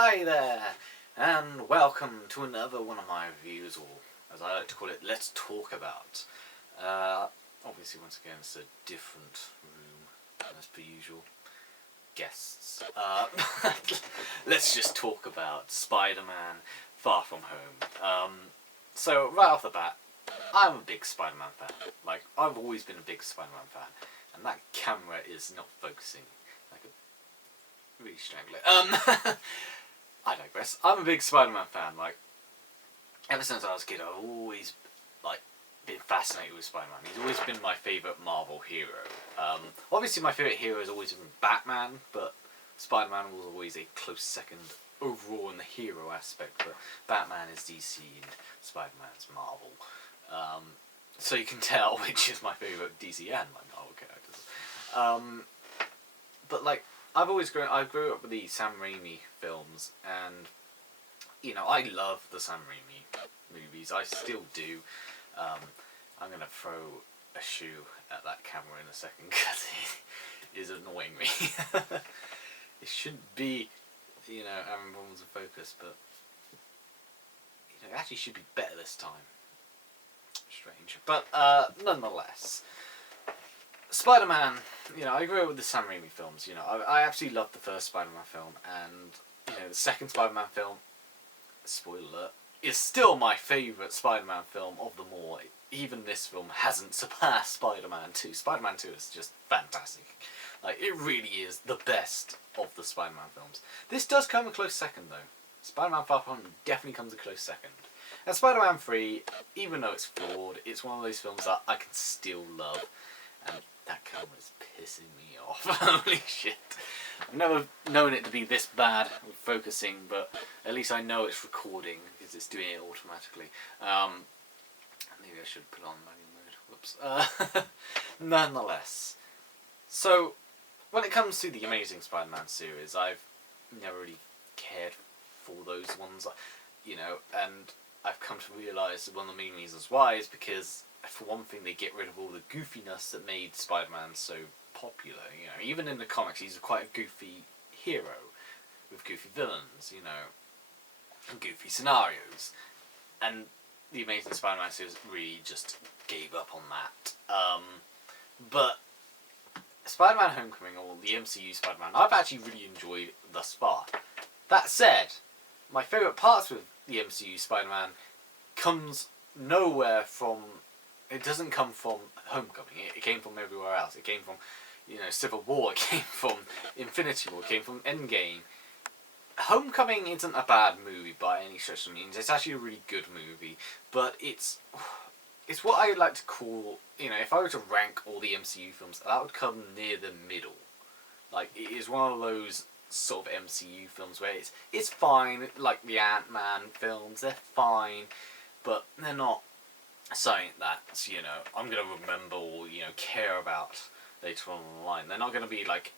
Hi there, and welcome to another one of my reviews, or as I like to call it, Let's Talk About. Obviously, once again, it's a different room, as per usual. Guests. Let's just talk about Spider-Man Far From Home. So, right off the bat, I'm a big Spider-Man fan. Like, I've always been a big Spider-Man fan, and that camera is not focusing like a really strangler. I digress. I'm a big Spider-Man fan. Like, ever since I was a kid, I've always been fascinated with Spider-Man. He's always been my favourite Marvel hero. Obviously, my favourite hero has always been Batman, but Spider-Man was always a close second overall in the hero aspect. But Batman is DC and Spider-Man's Marvel. So you can tell which is my favourite DC and my Marvel characters. But like, I grew up with the Sam Raimi films, and I love the Sam Raimi movies. I still do. I'm gonna throw a shoe at that camera in a second because it is annoying me. It shouldn't be, having problems with focus, but it actually should be better this time. Strange, but nonetheless. Spider-Man, I grew up with the Sam Raimi films. I absolutely loved the first Spider-Man film, and the second Spider-Man film, spoiler alert, is still my favourite Spider-Man film of them all. Even this film hasn't surpassed Spider-Man 2. Spider-Man 2 is just fantastic. Like, it really is the best of the Spider-Man films. This does come a close second, though. Spider-Man Far From Home definitely comes a close second. And Spider-Man 3, even though it's flawed, it's one of those films that I can still love. And that camera's pissing me off. Holy shit. I've never known it to be this bad with focusing, but at least I know it's recording because it's doing it automatically. Maybe I should put on manual mode. Whoops. Nonetheless. So, when it comes to the Amazing Spider-Man series, I've never really cared for those ones, and I've come to realise one of the main reasons why is because, for one thing, they get rid of all the goofiness that made Spider-Man so popular. Even in the comics, he's quite a goofy hero with goofy villains, and goofy scenarios. And the Amazing Spider-Man series really just gave up on that. But Spider-Man Homecoming, or the MCU Spider-Man, I've actually really enjoyed thus far. That said, my favourite parts with the MCU Spider-Man comes nowhere from... It doesn't come from Homecoming. It came from everywhere else. It came from, Civil War. It came from Infinity War. It came from Endgame. Homecoming isn't a bad movie by any stretch of the means. It's actually a really good movie, but it's what I would like to call, if I were to rank all the MCU films, that would come near the middle. Like, it is one of those sort of MCU films where it's fine, like the Ant-Man films, they're fine, but they're not something that, I'm going to remember or, care about later on in the line. They're not going to be like,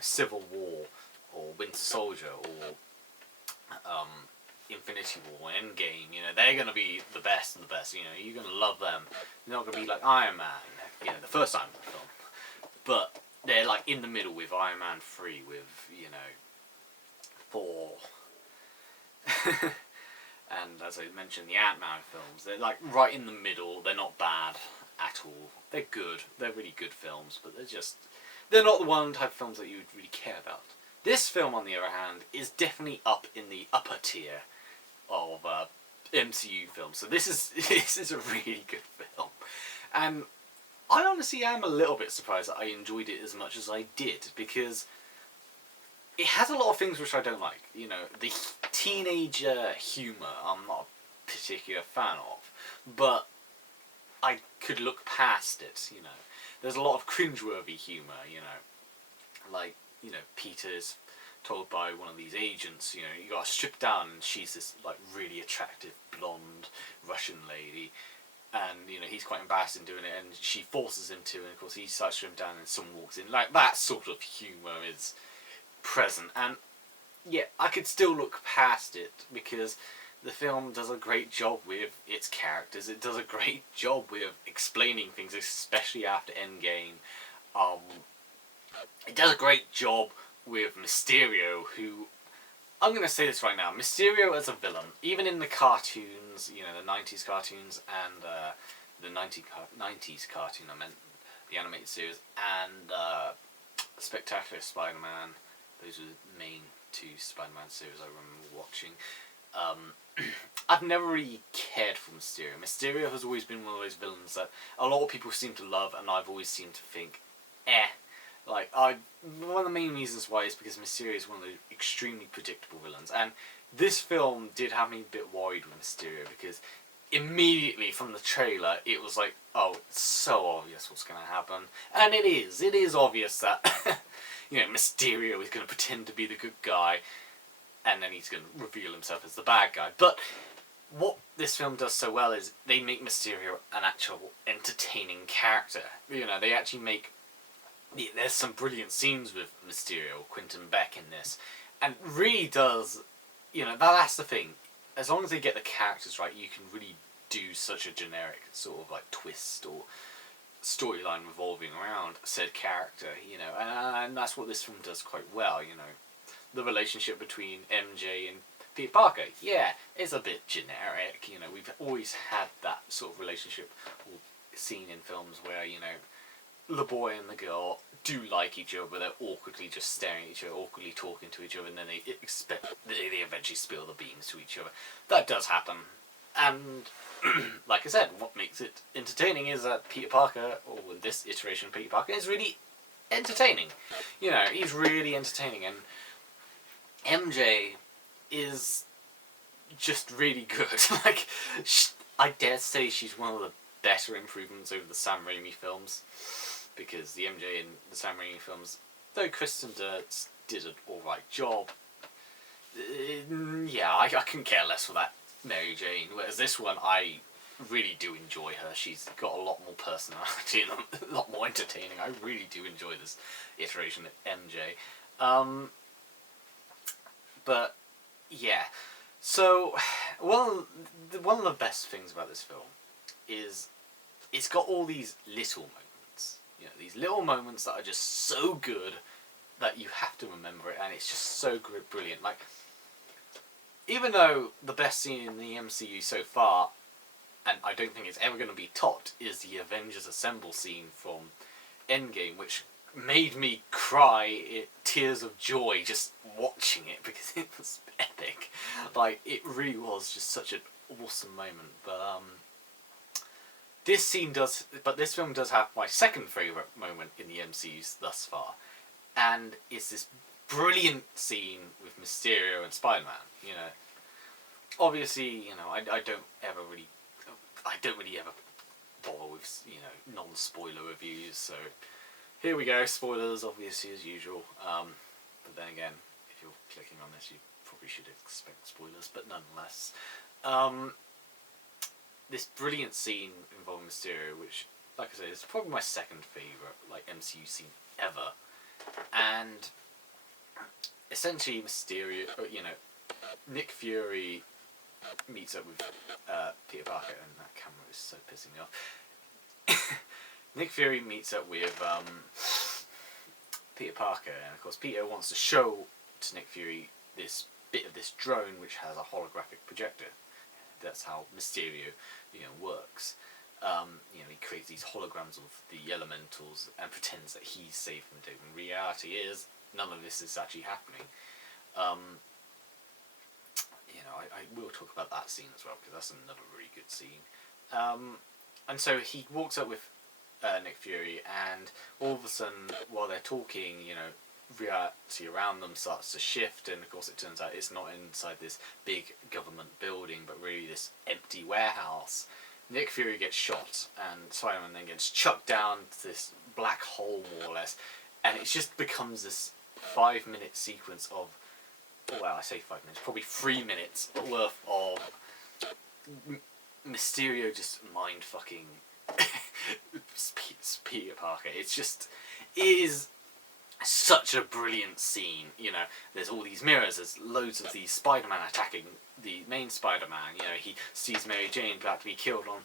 Civil War or Winter Soldier or Infinity War, Endgame. They're going to be the best of the best. You're going to love them. They're not going to be like Iron Man, the first Iron Man film. But they're like in the middle with Iron Man 3, with, Thor. And as I mentioned, the Ant-Man films, they're like right in the middle. They're not bad at all. They're good. They're really good films, but they're not the one type of films that you would really care about. This film, on the other hand, is definitely up in the upper tier of MCU films. So this is a really good film, and I honestly am a little bit surprised that I enjoyed it as much as I did, because it has a lot of things which I don't like. The teenager humour I'm not a particular fan of, but I could look past it, There's a lot of cringeworthy humour, like, Peter's told by one of these agents, you gotta strip down, and she's this, like, really attractive, blonde Russian lady, and, he's quite embarrassed in doing it, and she forces him to, and of course he starts stripping down and someone walks in. Like, that sort of humour is present, and yeah, I could still look past it, because the film does a great job with its characters. It does a great job with explaining things, especially after Endgame. It does a great job with Mysterio, who I'm going to say this right now. Mysterio as a villain, even in the cartoons, you know, the 90s cartoons and the 90s cartoon, I meant the animated series, and Spectacular Spider-Man, those were the main two Spider-Man series I remember watching. I've never really cared for Mysterio. Mysterio has always been one of those villains that a lot of people seem to love, and I've always seemed to think, Like, one of the main reasons why is because Mysterio is one of the extremely predictable villains, and this film did have me a bit worried with Mysterio, because immediately from the trailer, it was like, oh, it's so obvious what's going to happen. And it is obvious that, you know, Mysterio is going to pretend to be the good guy, and then he's going to reveal himself as the bad guy. But what this film does so well is they make Mysterio an actual entertaining character. You know, they actually make... There's some brilliant scenes with Mysterio, Quentin Beck in this, and really does, you know, that's the thing. As long as they get the characters right, you can really do such a generic sort of like twist or storyline revolving around said character, you know, and that's what this film does quite well, you know. The relationship between MJ and Peter Parker, yeah, it's a bit generic, you know, we've always had that sort of relationship or scene in films where, you know, the boy and the girl do like each other, but they're awkwardly just staring at each other, awkwardly talking to each other, and then they eventually spill the beans to each other. That does happen. And, like I said, what makes it entertaining is that Peter Parker, or this iteration of Peter Parker, is really entertaining. You know, he's really entertaining, and MJ is just really good. Like, I dare say she's one of the better improvements over the Sam Raimi films. Because the MJ in the Sam Raimi films, though Kristen Dunst did an alright job, yeah, I couldn't care less for that Mary Jane. Whereas this one, I really do enjoy her. She's got a lot more personality and a lot more entertaining. I really do enjoy this iteration of MJ. But yeah, so one of the best things about this film is it's got all these little moments. You know, these little moments that are just so good that you have to remember it, and it's just so good, brilliant. Like, even though the best scene in the MCU so far, and I don't think it's ever going to be topped, is the Avengers Assemble scene from Endgame, which made me cry tears of joy just watching it, because it was epic. Like, it really was just such an awesome moment. But this film does have my second favourite moment in the MCU thus far, and it's this brilliant scene with Mysterio and Spider-Man. You know, obviously, you know, I don't really ever bother with, you know, non-spoiler reviews, so here we go, spoilers, obviously, as usual. But then again, if you're clicking on this, you probably should expect spoilers, but nonetheless. This brilliant scene involving Mysterio, which, like I said, is probably my second favourite, like, MCU scene ever. And essentially Mysterio, you know, Nick Fury meets up with Peter Parker, and that camera is so pissing me off. Nick Fury meets up with Peter Parker, and of course Peter wants to show to Nick Fury this bit of this drone which has a holographic projector. That's how Mysterio, you know, works. You know, he creates these holograms of the elementals and pretends that he's saving the day. When reality is, none of this is actually happening. You know, I will talk about that scene as well, because that's another really good scene. And so he walks up with Nick Fury, and all of a sudden, while they're talking, you know, reality around them starts to shift, and of course it turns out it's not inside this big government building, but really this empty warehouse. Nick Fury gets shot, and Spider-Man then gets chucked down to this black hole, more or less, and it just becomes this 5-minute sequence of, well, I say 5 minutes, probably 3 minutes worth of Mysterio just mind-fucking Peter Parker. It is such a brilliant scene. You know, there's all these mirrors, there's loads of these Spider-Man attacking the main Spider-Man. You know, he sees Mary Jane about to be killed on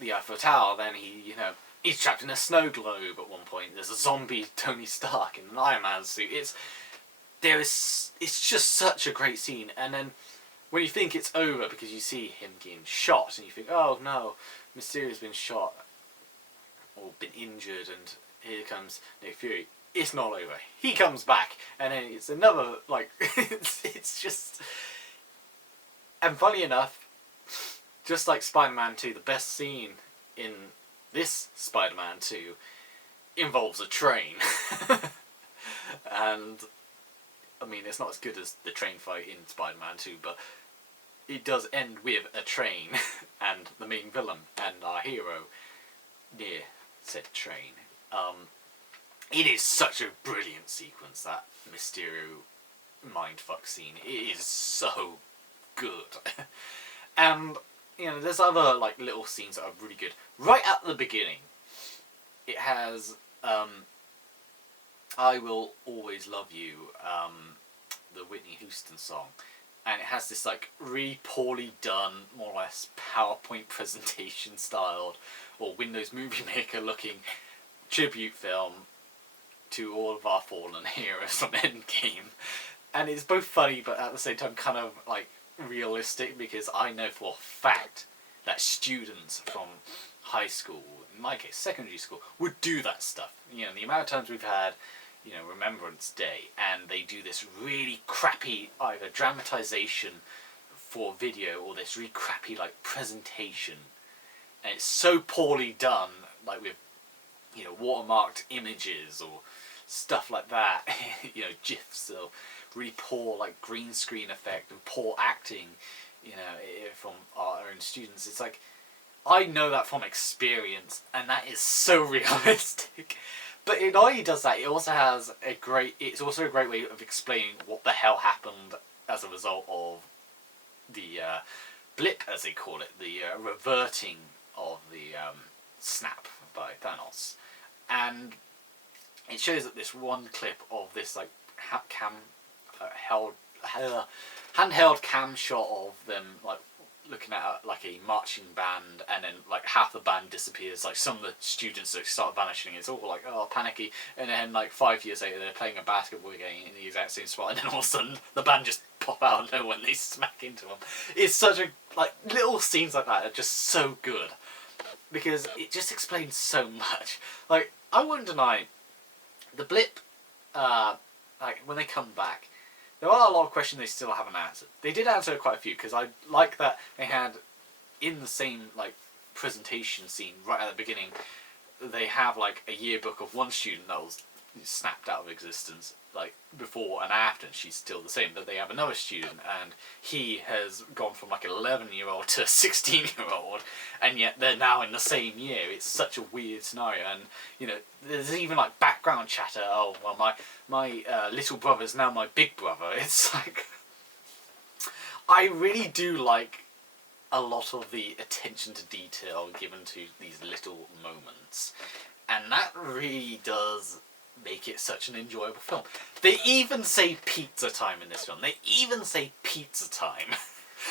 the Eiffel Tower, then he's trapped in a snow globe at one point. There's a zombie Tony Stark in an Iron Man suit. it's just such a great scene. And then when you think it's over because you see him getting shot and you think, oh no, Mysterio's been shot or been injured, and here comes Nick Fury. It's not over. He comes back, and then it's another, like, it's just... And funny enough, just like Spider-Man 2, the best scene in this Spider-Man 2 involves a train. And, I mean, it's not as good as the train fight in Spider-Man 2, but it does end with a train, and the main villain, and our hero, near said train. It is such a brilliant sequence, that Mysterio mindfuck scene. It is so good. And, you know, there's other, like, little scenes that are really good. Right at the beginning, it has, I Will Always Love You, the Whitney Houston song. And it has this, like, really poorly done, more or less PowerPoint presentation styled, or Windows Movie Maker looking tribute film to all of our fallen heroes from Endgame. And it's both funny, but at the same time kind of, like, realistic, because I know for a fact that students from high school, in my case secondary school, would do that stuff. You know, the amount of times we've had, you know, Remembrance Day, and they do this really crappy either dramatization for video or this really crappy, like, presentation, and it's so poorly done, like with, you know, watermarked images or stuff like that. You know, GIFs or really poor, like, green screen effect and poor acting, you know, from our own students. It's like, I know that from experience, and that is so realistic. But it not only does that, it also has a great, it's also a great way of explaining what the hell happened as a result of the blip, as they call it, the reverting of the snap by Thanos. And it shows that this one clip of this, like, handheld cam shot of them, like, looking at like a marching band, and then like half the band disappears, like some of the students that start vanishing. It's all like, oh, panicky, and then like 5 years later they're playing a basketball game in the exact same spot, and then all of a sudden the band just pop out of nowhere and they smack into them. It's such a, like, little scenes like that are just so good, because it just explains so much. Like, I won't deny the blip, like when they come back, there are a lot of questions they still haven't answered. They did answer quite a few, because I like that they had, in the same, like, presentation scene right at the beginning, they have, like, a yearbook of one student that was snapped out of existence, like, before and after, and she's still the same. But they have another student, and he has gone from, like, an 11-year-old to a 16-year-old, and yet they're now in the same year. It's such a weird scenario, and, you know, there's even, like, background chatter. Oh, well, my little brother's now my big brother. It's like, I really do like a lot of the attention to detail given to these little moments, and that really does make it such an enjoyable film. They even say pizza time in this film. They even say pizza time.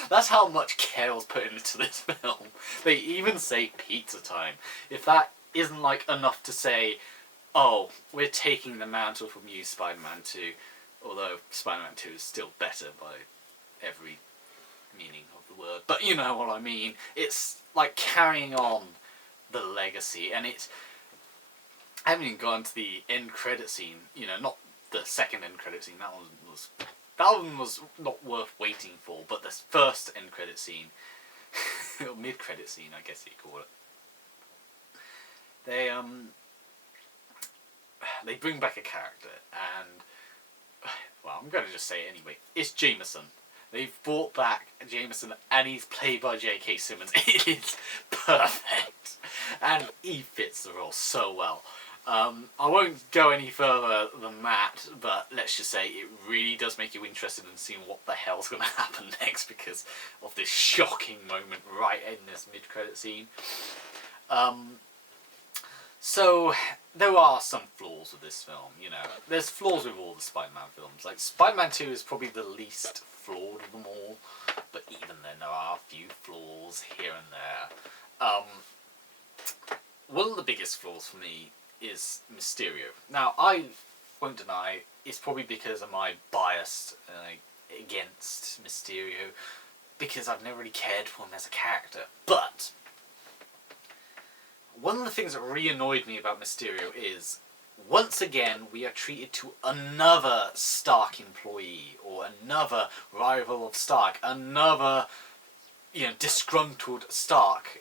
That's how much care was put into this film. They even say pizza time. If that isn't, like, enough to say, oh, we're taking the mantle from you, Spider-Man 2, although Spider-Man 2 is still better by every meaning of the word, but you know what I mean. It's like carrying on the legacy, and it's, I haven't even gone to the end credit scene, you know, not the second end credit scene, that one was not worth waiting for, but the first end credit scene, or mid credit scene I guess you call it, they bring back a character, and, well, I'm going to just say it anyway, it's Jameson. They've brought back Jameson, and he's played by J.K. Simmons. It is perfect, and he fits the role so well. I won't go any further than that, but let's just say it really does make you interested in seeing what the hell's going to happen next, because of this shocking moment right in this mid-credit scene. So, there are some flaws with this film, you know. There's flaws with all the Spider-Man films. Like, Spider-Man 2 is probably the least flawed of them all, but even then there are a few flaws here and there. One of the biggest flaws for me is Mysterio. Now, I won't deny, it's probably because of my bias against Mysterio, because I've never really cared for him as a character. But one of the things that really annoyed me about Mysterio is, once again, we are treated to another Stark employee, or another rival of Stark, another, disgruntled Stark.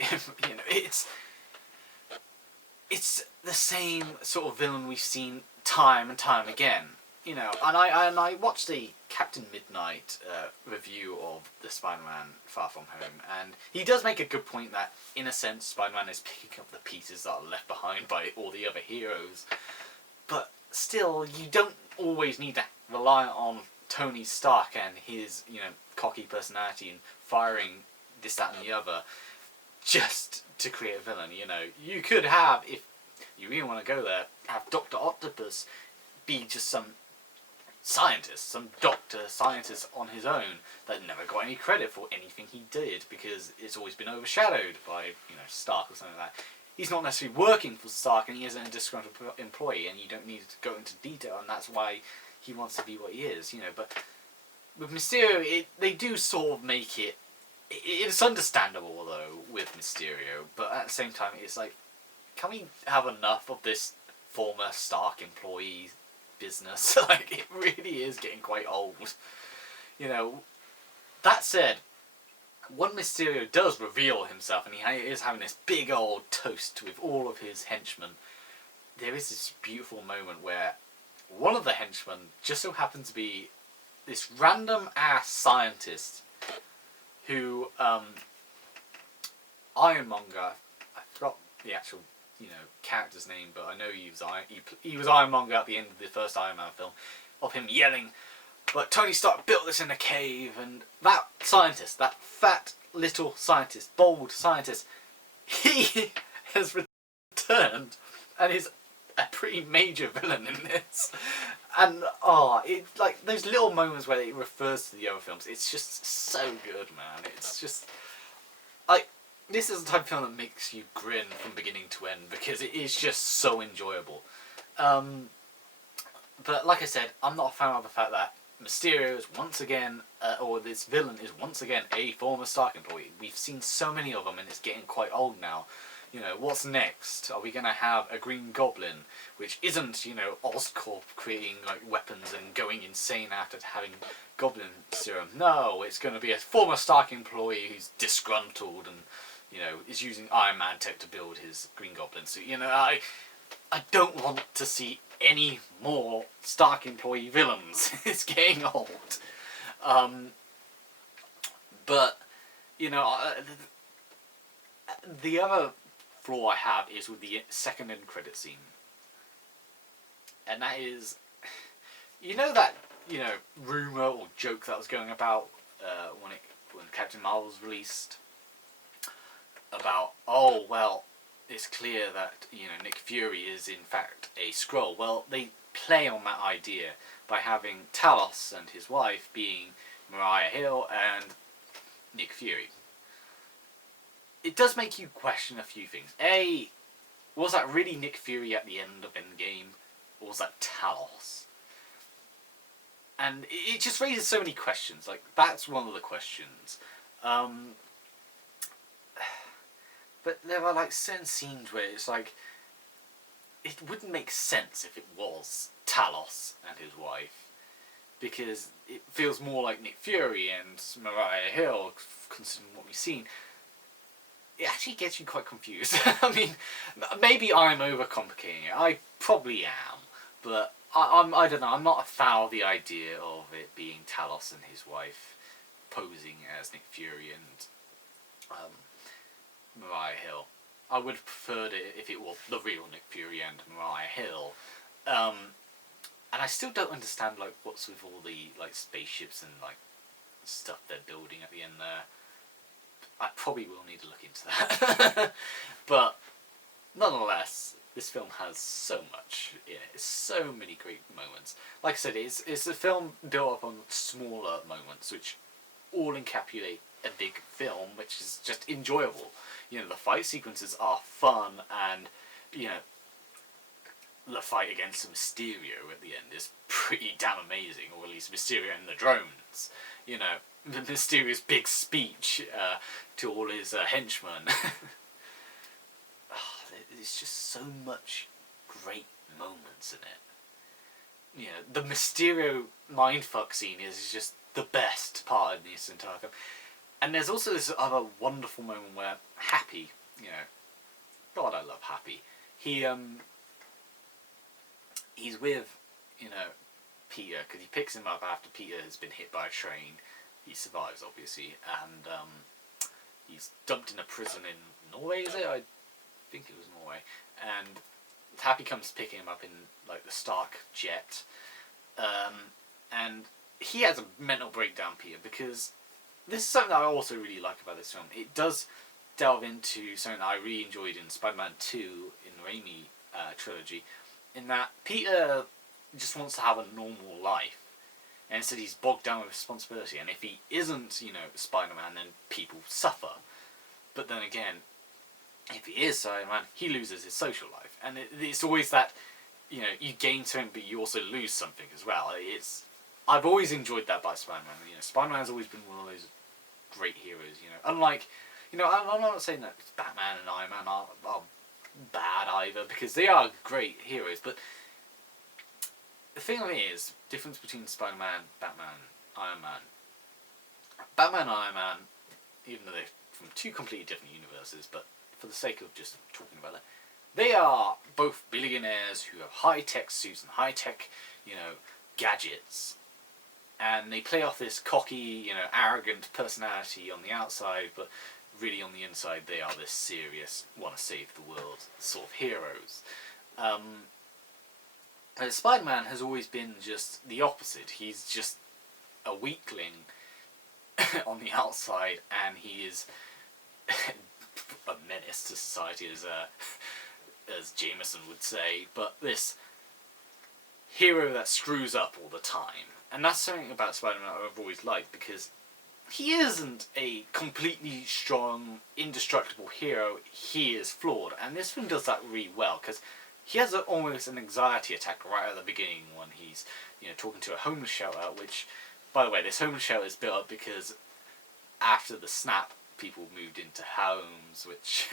It's the same sort of villain we've seen time and time again. And I watched the Captain Midnight review of the Spider-Man Far From Home, and he does make a good point that, in a sense, Spider-Man is picking up the pieces that are left behind by all the other heroes. But still, you don't always need to rely on Tony Stark and his, cocky personality and firing this, that, and the other just to create a villain. You could have, if you really want to go there, have Dr. Octopus be just some scientist, some scientist on his own that never got any credit for anything he did, because it's always been overshadowed by, Stark or something like that. He's not necessarily working for Stark, and he isn't a disgruntled employee, and you don't need to go into detail, and that's why he wants to be what he is, But with Mysterio, they do sort of make it... It's understandable, though, with Mysterio, but at the same time, it's like, can we have enough of this former Stark employee business? It really is getting quite old. That said, when Mysterio does reveal himself, and he is having this big old toast with all of his henchmen, there is this beautiful moment where one of the henchmen just so happens to be this random ass scientist who, Ironmonger, I forgot the actual, character's name, but I know he was Ironmonger at the end of the first Iron Man film, of him yelling, but Tony Stark built this in a cave, and that scientist, that fat little scientist, bold scientist, he has returned, and is a pretty major villain in this. And it's like those little moments where it refers to the other films, it's just so good, man. It's just like, this is the type of film that makes you grin from beginning to end, because it is just so enjoyable. But like I said, I'm not a fan of the fact that Mysterio is once again, or this villain is once again a former Stark employee. We've seen so many of them, and it's getting quite old now. What's next? Are we going to have a Green Goblin, which isn't, Oscorp creating, weapons and going insane after having Goblin serum? No, it's going to be a former Stark employee who's disgruntled and, is using Iron Man tech to build his Green Goblin suit. I don't want to see any more Stark employee villains. It's getting old. But, the other flaw I have is with the second end credit scene. And that is, that, rumour or joke that was going about when Captain Marvel was released, about, oh, well, it's clear that, Nick Fury is in fact a Skrull. Well, they play on that idea by having Talos and his wife being Mariah Hill and Nick Fury. It does make you question a few things. A, was that really Nick Fury at the end of Endgame? Or was that Talos? And it just raises so many questions. That's one of the questions. But there are, certain scenes where it's it wouldn't make sense if it was Talos and his wife. Because it feels more like Nick Fury and Mariah Hill, considering what we've seen. It actually gets you quite confused. I mean, maybe I'm overcomplicating it. I probably am. But I don't know, I'm not a fan of the idea of it being Talos and his wife posing as Nick Fury and Mariah Hill. I would have preferred it if it was the real Nick Fury and Mariah Hill. And I still don't understand what's with all the spaceships and stuff they're building at the end there. I probably will need to look into that. But nonetheless, this film has so much in it. It's so many great moments. Like I said, it's a film built up on smaller moments, which all encapsulate a big film, which is just enjoyable. The fight sequences are fun, and the fight against Mysterio at the end is pretty damn amazing, or at least Mysterio and the drones. You know, Mysterio's big speech to all his henchmen. There's just so much great moments in it. You know, the Mysterio mindfuck scene is just the best part of this entire film. And there's also this other wonderful moment where Happy, you know, God, I love Happy. He's with, you know, Peter, because he picks him up after Peter has been hit by a train. He survives, obviously, and he's dumped in a prison in Norway, is it? I think it was Norway. And Happy comes picking him up in, like, the Stark jet. And he has a mental breakdown, Peter, because this is something that I also really like about this film. It does delve into something that I really enjoyed in Spider-Man 2 in the Rami trilogy, in that Peter just wants to have a normal life, and instead he's bogged down with responsibility, and if he isn't, you know, Spider-Man, then people suffer. But then again, if he is Spider-Man, he loses his social life, and it's always that, you know, you gain something but you also lose something as well. I've always enjoyed that by Spider-Man. You know, Spider-Man's always been one of those great heroes, you know, unlike, you know, I'm not saying that Batman and Iron Man are bad either, because they are great heroes, but the thing of it is, difference between Spider-Man, Batman, Iron Man. Batman and Iron Man, even though they're from two completely different universes, but for the sake of just talking about it, they are both billionaires who have high-tech suits and high-tech, you know, gadgets. And they play off this cocky, you know, arrogant personality on the outside, but really on the inside they are this serious, want to save the world sort of heroes. Spider-Man has always been just the opposite. He's just a weakling on the outside, and he is a menace to society, as Jameson would say, but this hero that screws up all the time. And that's something about Spider-Man I've always liked, because he isn't a completely strong, indestructible hero. He is flawed, and this film does that really well, because he has almost an anxiety attack right at the beginning when he's, you know, talking to a homeless shelter, which, by the way, this homeless shelter is built up because after the snap, people moved into homes which,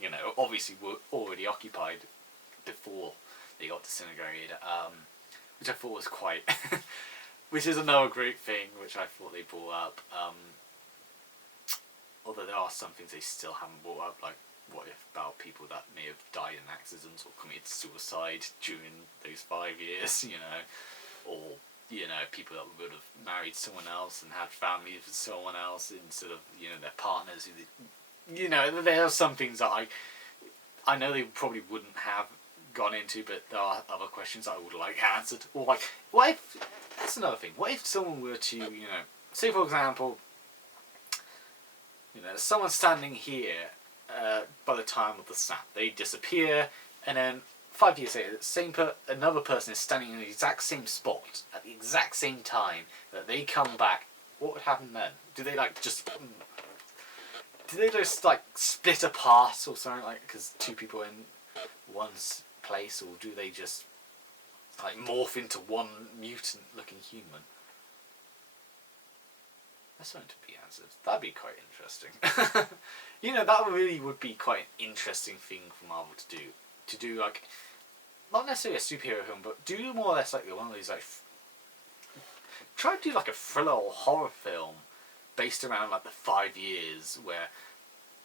you know, obviously were already occupied before they got disintegrated, which I thought was quite... which is another great thing, which I thought they brought up. Although there are some things they still haven't brought up, like what if about people that may have died in accidents or committed suicide during those 5 years, you know, or, you know, people that would have married someone else and had families with someone else instead of, you know, their partners. You know, there are some things that I know they probably wouldn't have gone into, but there are other questions I would like answered. Or like, what if, that's another thing, what if someone were to, you know, say for example, you know, someone standing here by the time of the snap, they disappear, and then 5 years later, another person is standing in the exact same spot at the exact same time that they come back. What would happen then? Do they like just like split apart or something, like, because two people in one place, or do they just like morph into one mutant-looking human? That's something to be answered. That'd be quite interesting. You know, that really would be quite an interesting thing for Marvel to do. To do, like, not necessarily a superhero film, but do more or less like one of these, like, try to do like a thriller or horror film based around like the 5 years where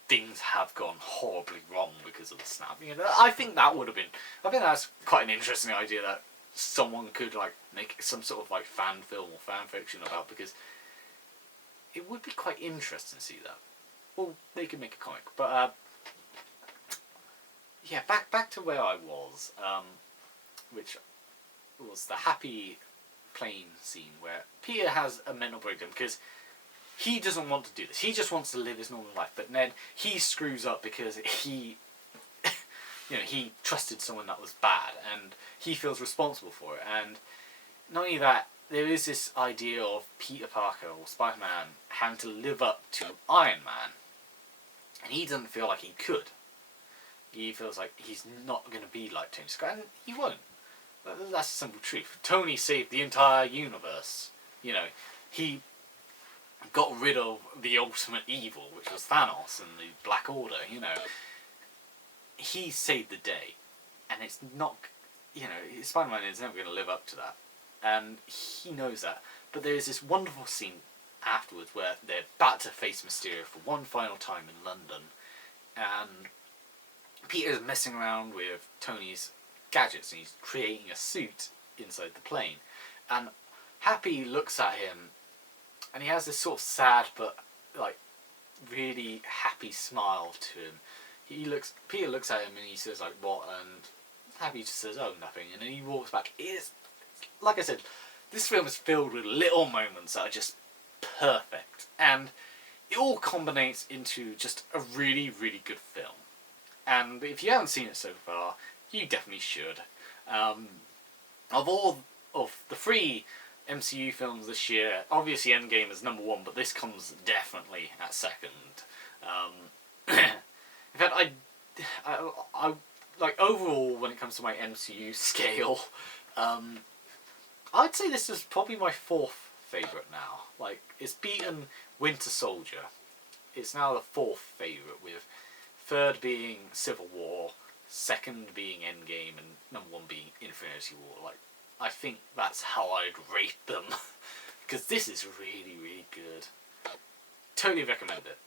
things have gone horribly wrong because of the snap. You know, I think that's quite an interesting idea that someone could like make some sort of like fan film or fan fiction about, because it would be quite interesting to see that. Well, they could make a comic, but yeah, back to where I was, which was the happy plane scene where Peter has a mental breakdown because he doesn't want to do this. He just wants to live his normal life, but then he screws up because he, you know, he trusted someone that was bad, and he feels responsible for it. And not only that, there is this idea of Peter Parker or Spider-Man having to live up to Iron Man, and he doesn't feel like he could. He feels like he's not going to be like Tony Stark, and he won't. That's the simple truth. Tony saved the entire universe. You know, he got rid of the ultimate evil, which was Thanos and the Black Order. You know, he saved the day, and it's not. You know, Spider-Man is never going to live up to that, and he knows that. But there's this wonderful scene afterwards where they're about to face Mysterio for one final time in London, and Peter's messing around with Tony's gadgets and he's creating a suit inside the plane. And Happy looks at him and he has this sort of sad but like really happy smile to him. Peter looks at him and he says like, what? And Happy just says, oh, nothing. And then he walks back. It's, like I said, this film is filled with little moments that are just perfect. And it all combines into just a really, really good film. And if you haven't seen it so far, you definitely should. Of all of the 3 MCU films this year, obviously Endgame is number 1, but this comes definitely at second. In fact, I like overall when it comes to my MCU scale, I'd say this is probably my 4th favourite now. Like, it's beaten Winter Soldier. It's now the 4th favourite, with 3rd being Civil War, 2nd being Endgame, and number 1 being Infinity War. Like, I think that's how I'd rate them. Because this is really, really good. Totally recommend it.